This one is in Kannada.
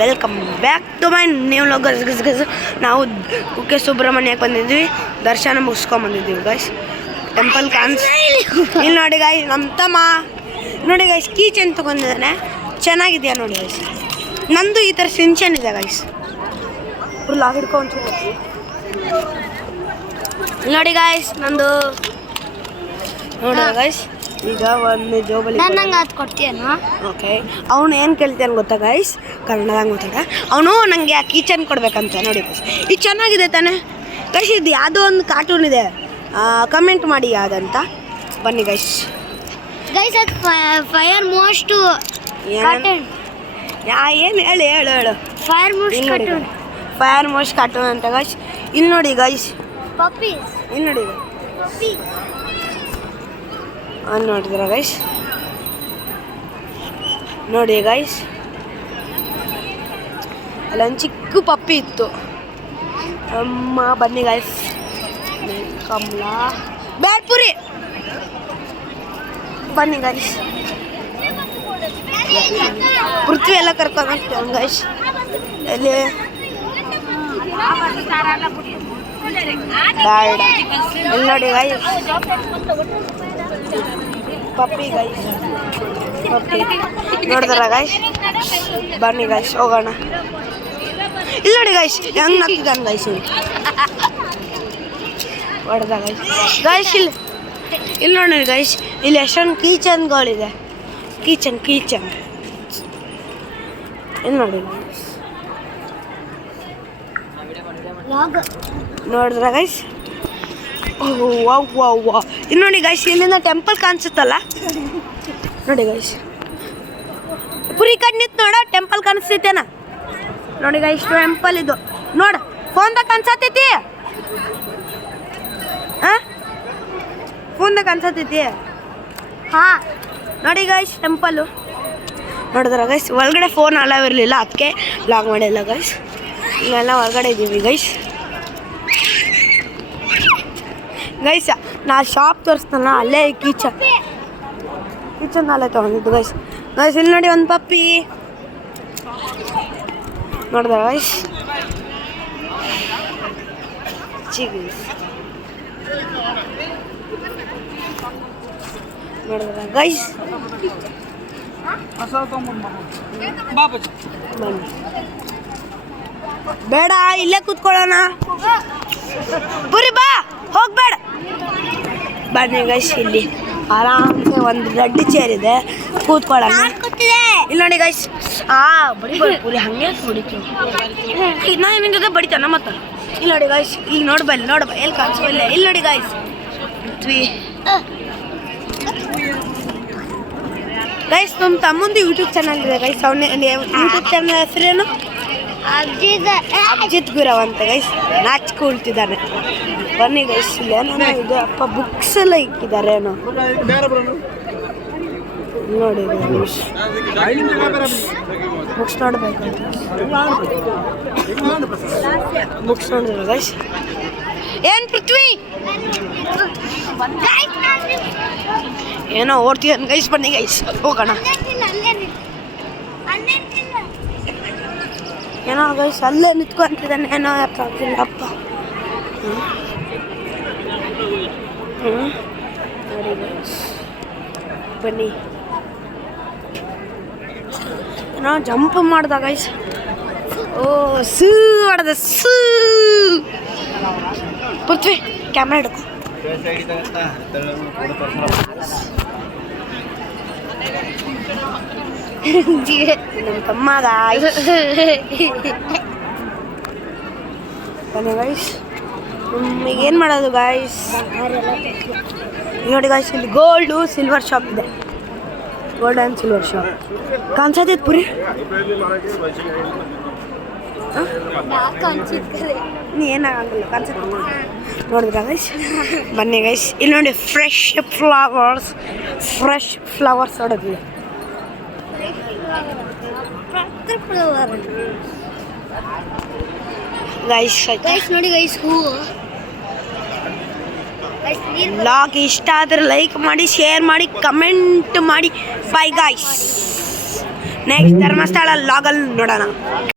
Welcome back to my new vlog. ನಾವು ಕುಕ್ಕೆ ಸುಬ್ರಹ್ಮಣ್ಯಕ್ಕೆ ಬಂದಿದ್ವಿ, ದರ್ಶನ ಮುಗಿಸ್ಕೊಂಬಂದಿದ್ದೀವಿ ಗೈಸ್. ಟೆಂಪಲ್ ಇಲ್ಲಿ ನೋಡಿ ಗಾಯ್ಸ್, ನಮ್ಮ ತಮ್ಮ ನೋಡಿ ಗೈಸ್ ಕೀ ಚೈನ್ ತೊಗೊಂಡಿದ್ದಾನೆ, ಚೆನ್ನಾಗಿದೆಯಾ ನೋಡಿ ಗೈಸ್. ನಂದು ಈ ಥರ ಸಿಂಚನ್ ಇದೆ ಗೈಸ್, ಲಾಗ್ ಹಿಡ್ಕೊಂಡು ನೋಡಿ ಗಾಯ್ಸ್ ನಂದು ನೋಡಿ ಗೈಸ್. ಈಗ ಒಂದು ಜೋಬಲ್ಲಿ ಅದು ಕೊಡ್ತೀಯನು. ಓಕೆ, ಅವನು ಏನು ಕೇಳ್ತಾನೆ ಗೊತ್ತಾ ಗೈಸ್, ಕನ್ನಡದಾಗ ಮಾತಾಡ. ಅವನು ನನಗೆ ಆ ಕೀಚನ್ ಕೊಡ್ಬೇಕಂತ ನೋಡಿ ಗೈಸ್. ಇದು ಚೆನ್ನಾಗಿದೆ ತಾನೆ ಗೈಸ್, ಇದು ಯಾವುದೋ ಒಂದು ಕಾರ್ಟೂನ್ ಇದೆ, ಕಮೆಂಟ್ ಮಾಡಿ ಯಾವುದಂತ. ಬನ್ನಿ ಗೈಸ್. ಗೈಸ್ ಅದು ಫೈರ್ ಮೋಸ್ಟ್ ಕಾರ್ಟೂನ್. ಏನು ಹೇಳು ಹೇಳು ಹೇಳು. Fire most cartoon, fire most cartoon ಅಂತ ಗೈಸ್. ಇಲ್ಲಿ ನೋಡಿ ಗೈಸ್, ಪಪ್ಪೀಸ್. ಇಲ್ಲಿ ನೋಡಿ ನೋಡಿದ್ರ ಗೈಸ್, ನೋಡಿ ಗೈಸ್, ಅಲ್ಲೊಂದು ಚಿಕ್ಕ ಪಪ್ಪಿ ಇತ್ತು. ಅಮ್ಮ ಬನ್ನಿ ಗೈಸ್. ಕಮಲ ಬ್ಯಾಡ್ಪುರಿ ಬನ್ನಿ ಗೈಸ್. ಪೃಥ್ವಿ ಎಲ್ಲ ಕರ್ಕೊಂಡು ಹೋಗ್ತೇವೆ ಗೈಸ್. ಎಲ್ಲಿ ಬೇಡ, ಇಲ್ಲಿ ನೋಡಿ ಗೈಸ್ ಪಪ್ಪಿ ಗೈಸ್, ಪಪ್ಪಿ ನೋಡಿದ್ರ ಗೈಸ್. ಬನ್ನಿ ಗೈಸ್ ಹೋಗೋಣ. ಇಲ್ಲಿ ನೋಡಿ ಗೈಸ್ ಹೆಂಗ್ ನಗ್ತಿದ್ದಾನೆ ಗೈಸ್, ಹೊಡೆದ ಗೈಸ್. ಗೈಸ್ ಇಲ್ಲಿ ನೋಡಿ ಗೈಸ್, ಇಲ್ಲಿ ಎಷ್ಟೊಂದು ಕೀಚನ್ಗಳಿದೆ. ಕೀಚನ್ ಇಲ್ಲಿ ನೋಡಿ ಗೈಸ್, ನೋಡಿದ್ರ ಗೈಸ್. ಇಲ್ಲಿ ನೋಡಿ ಗೈಸ್, ಇಲ್ಲಿಂದ ಟೆಂಪಲ್ ಕಾಣಿಸುತ್ತಲ್ಲ ನೋಡಿ ಗೈಸ್. ಪುರಿ ಕಣ್ಣು ನಿಂತು ನೋಡ, ಟೆಂಪಲ್ ಕಾಣಿಸ್ತೈತೇನ ನೋಡಿ ಗೈಸ್. ಟೆಂಪಲ್ ಇದು ನೋಡ, ಫೋನ್ದಾಗ ಕಾಣಿಸತೈತಿ, ಫೋನ್ದಾಗ ಕಾಣಿಸತೈತಿ. ಹಾಂ ನೋಡಿ ಗೈಸ್ ಟೆಂಪಲ್ಲು ನೋಡಿದ್ರ ಗೈಸ್. ಒಳಗಡೆ ಫೋನ್ ಅಲವ್ ಇರಲಿಲ್ಲ, ಅದಕ್ಕೆ ಲಾಗ್ ಮಾಡಿಲ್ಲ ಗೈಸ್. ಇಲ್ಲೆಲ್ಲ ಹೊರಗಡೆ ಇದ್ದೀವಿ ಗೈಸ್. ಗೈಸ್ ನಾ ಶಾಪ್ ತೋರಿಸ್ತಾನ, ಅಲ್ಲೇ ಕಿಚನ್ ಅಲ್ಲೇ ತೊಗೊಂಡಿದ್ದು ಗೈಸ್. ಗೈಸ್ ಇಲ್ಲಿ ನೋಡಿ ಒಂದು ಪಪ್ಪಿ ನೋಡಿದ ಗೈಸ್. ನೋಡಿದ್ರ ಗೈಸ್. ಬನ್ನಿ ಬೇಡ, ಇಲ್ಲೇ ಕೂತ್ಕೊಳ್ಳೋಣ. ಪುರಿ ಬಾ, ಹೋಗ್ಬೇಡ. ಬನ್ನಿ ಗೈಸ್, ಇಲ್ಲಿ ಆರಾಮ್ಸೆ ಒಂದು ದೊಡ್ಡ ಚೇರ್ ಇದೆ, ಕೂತ್ಕೊಳ್ಳೋಣ. ಇಲ್ಲಿ ನೋಡಿ ಗೈಸ್, ಬಡಿ ಪುರಿ ಹಂಗೆ ಹೊಡಿತೀವಿ. ನಾ ನಿನ್ನ ಜೊತೆ ಬಡಿತಾನ ಮತ್ತೆ. ಇಲ್ಲಿ ನೋಡಿ ಗೈಸ್, ಇಲ್ಲಿ ನೋಡ್ಬಾ, ಇಲ್ಲಿ ನೋಡ್ಬಾ, ಎಲ್ಲಿ ಕಾಣಿಸ್ಬಲ್ಲ. ಇಲ್ಲಿ ನೋಡಿ ಗೈಸ್ ಗೈಸ್, ನಮ್ಮ ತಮ್ಮಂದು ಯೂಟ್ಯೂಬ್ ಚಾನಲ್ ಇದೆ ಗೈಸ್. ಅವನ ಯೂಟ್ಯೂಬ್ ಚಾನಲ್ ಹೆಸರೇನು? ಅಭಿಜಿತ್ ಗುರವ್ ಅಂತ ಗೈಸ್. ನಾಚಿಕೊಳ್ತಿದ್ದಾನೆ. ಬನ್ನಿ ಗೈಸ್, ಇಲ್ಲೇನೋ ಇದು ಅಪ್ಪ ಬುಕ್ಸ್ ಎಲ್ಲ ಇಕ್ಕಿದ್ದಾರೆ ಏನೋ ನೋಡಿ ಗೈಸ್. ಬುಕ್ಸ್ ನೋಡ್ಬೇಕು, ಬುಕ್ಸ್ ನೋಡಿದ್ರು ಗೈಸ್. ಏನು ಪೃಥ್ವಿ ಏನೋ ಓಡ್ತಿದ್ದಾನೆ ಗೈಸ್. ಬನ್ನಿ ಗೈಸ್ ಹೋಗೋಣ. ಏನೋ ಗೈಸ್ ಅಲ್ಲೇ ನಿಂತ್ಕೊಂತಿದ್ದಾನೆ, ಏನೋ ಯಾಕಾಗಿಲ್ಲ ಅಪ್ಪ. ನೋಡಿ ಗೈಸ್, ಬನ್ನಿ. ಏನೋ ಜಂಪ್ ಮಾಡ್ದ ಗೈಸ್. ಓ ಸೂ ಹೊಡೆದ ಸೂ. ಪೃಥ್ವಿ ಕ್ಯಾಮ್ರಾ ಹಿಡ್ಕೊ. ನಮ್ಮ ತಮ್ಮ ಬನ್ನಿ ಗೈಸ್. ಏನು ಮಾಡೋದು ಗಾಯ್ಸ್? ನೋಡಿ ಗಾಯ್ಸ್, ಇಲ್ಲಿ ಗೋಲ್ಡು ಸಿಲ್ವರ್ ಶಾಪ್ ಇದೆ. ಗೋಲ್ಡ್ ಆ್ಯಂಡ್ ಸಿಲ್ವರ್ ಶಾಪ್ ಕಾಣಿಸತೈತೆ ಪುರಿ. ನೀ ಏನಾಗಲ್ಲ ಕಾಣಿಸುತ್ತೆ ನೋಡಿದ್ರ ಗೈಸ್. ಬನ್ನಿ ಗೈಸ್, ಇಲ್ಲಿ ನೋಡಿ ಫ್ರೆಶ್ ಫ್ಲವರ್ಸ್ ನೋಡೋದು ಗೈಸ್. ನೋಡಿ ಗೈಸ್, ಹೂವು. ಬ್ಲಾಗ್ ಇಷ್ಟ ಆದರೆ ಲೈಕ್ ಮಾಡಿ, ಶೇರ್ ಮಾಡಿ, ಕಮೆಂಟ್ ಮಾಡಿ. Bye guys. ನೆಕ್ಸ್ಟ್ ಧರ್ಮಸ್ಥಳ ಲಾಗಲ್ಲಿ ನೋಡೋಣ.